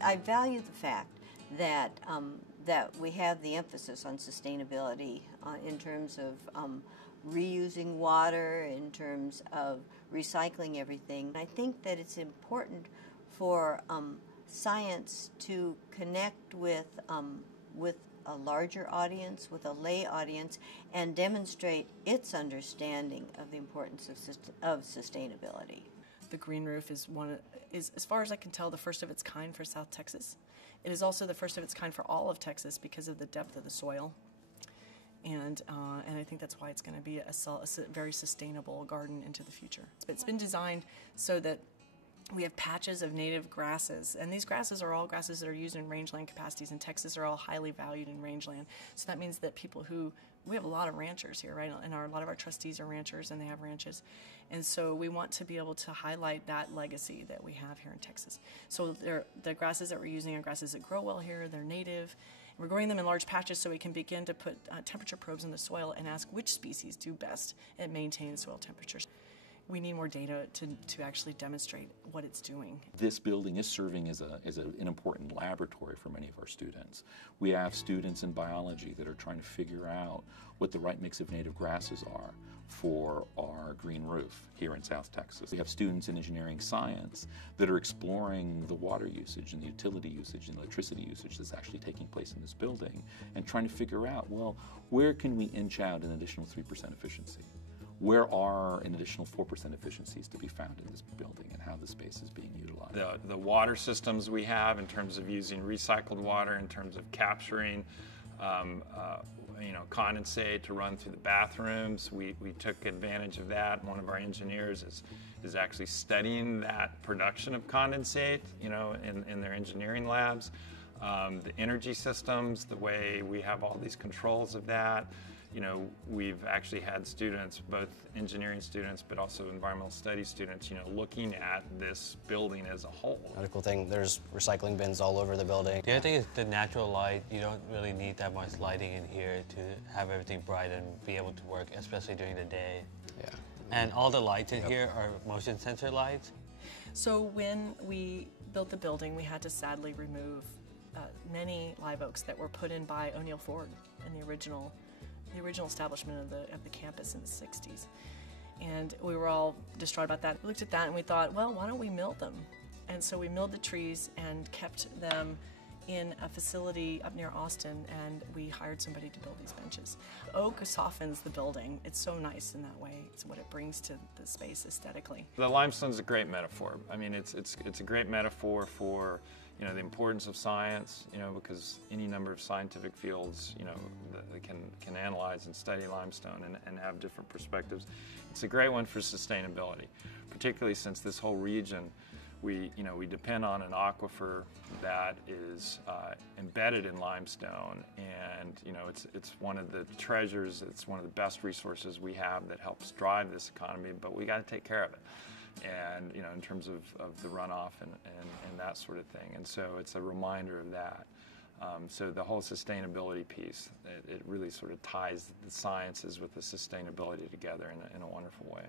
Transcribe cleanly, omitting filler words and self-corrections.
I value the fact that that we have the emphasis on sustainability in terms of reusing water, in terms of recycling everything. I think that it's important for science to connect with a larger audience, with a lay audience, and demonstrate its understanding of the importance of sustainability. The green roof is as far as I can tell, the first of its kind for South Texas. It is also the first of its kind for all of Texas because of the depth of the soil. And I think that's why it's going to be a very sustainable garden into the future. It's been designed so that we have patches of native grasses, and these grasses are all grasses that are used in rangeland capacities, and Texas are all highly valued in rangeland. So that means that we have a lot of ranchers here, right? And a lot of our trustees are ranchers, and they have ranches. And so we want to be able to highlight that legacy that we have here in Texas. So the grasses that we're using are grasses that grow well here, they're native. We're growing them in large patches so we can begin to put temperature probes in the soil and ask which species do best at maintaining soil temperatures. We need more data to actually demonstrate what it's doing. This building is serving as an important laboratory for many of our students. We have students in biology that are trying to figure out what the right mix of native grasses are for our green roof here in South Texas. We have students in engineering science that are exploring the water usage and the utility usage and electricity usage that's actually taking place in this building and trying to figure out, well, where can we inch out an additional 3% efficiency? Where are an additional 4% efficiencies to be found in this building and how the space is being utilized? The water systems we have in terms of using recycled water, in terms of capturing condensate to run through the bathrooms. We took advantage of that. One of our engineers is actually studying that production of condensate, in their engineering labs. The energy systems, the way we have all these controls of that. We've actually had students, both engineering students, but also environmental studies students, looking at this building as a whole. Another cool thing, there's recycling bins all over the building. The other thing is the natural light. You don't really need that much lighting in here to have everything bright and be able to work, especially during the day. Yeah. And all the lights in here are motion sensor lights. So when we built the building, we had to sadly remove many live oaks that were put in by O'Neill Ford in the original establishment of the campus in the 60s. And we were all distraught about that. We looked at that and we thought, well, why don't we mill them? And so we milled the trees and kept them in a facility up near Austin, and we hired somebody to build these benches. Oak softens the building. It's so nice in that way. It's what it brings to the space aesthetically. The limestone's a great metaphor. I mean, it's a great metaphor for the importance of science, because any number of scientific fields, that can analyze and study limestone and have different perspectives. It's a great one for sustainability, particularly since this whole region, we depend on an aquifer that is embedded in limestone, and it's one of the treasures, it's one of the best resources we have that helps drive this economy, but we got to take care of it. And in terms of the runoff and that sort of thing. And so it's a reminder of that. So the whole sustainability piece, it really sort of ties the sciences with the sustainability together in a wonderful way.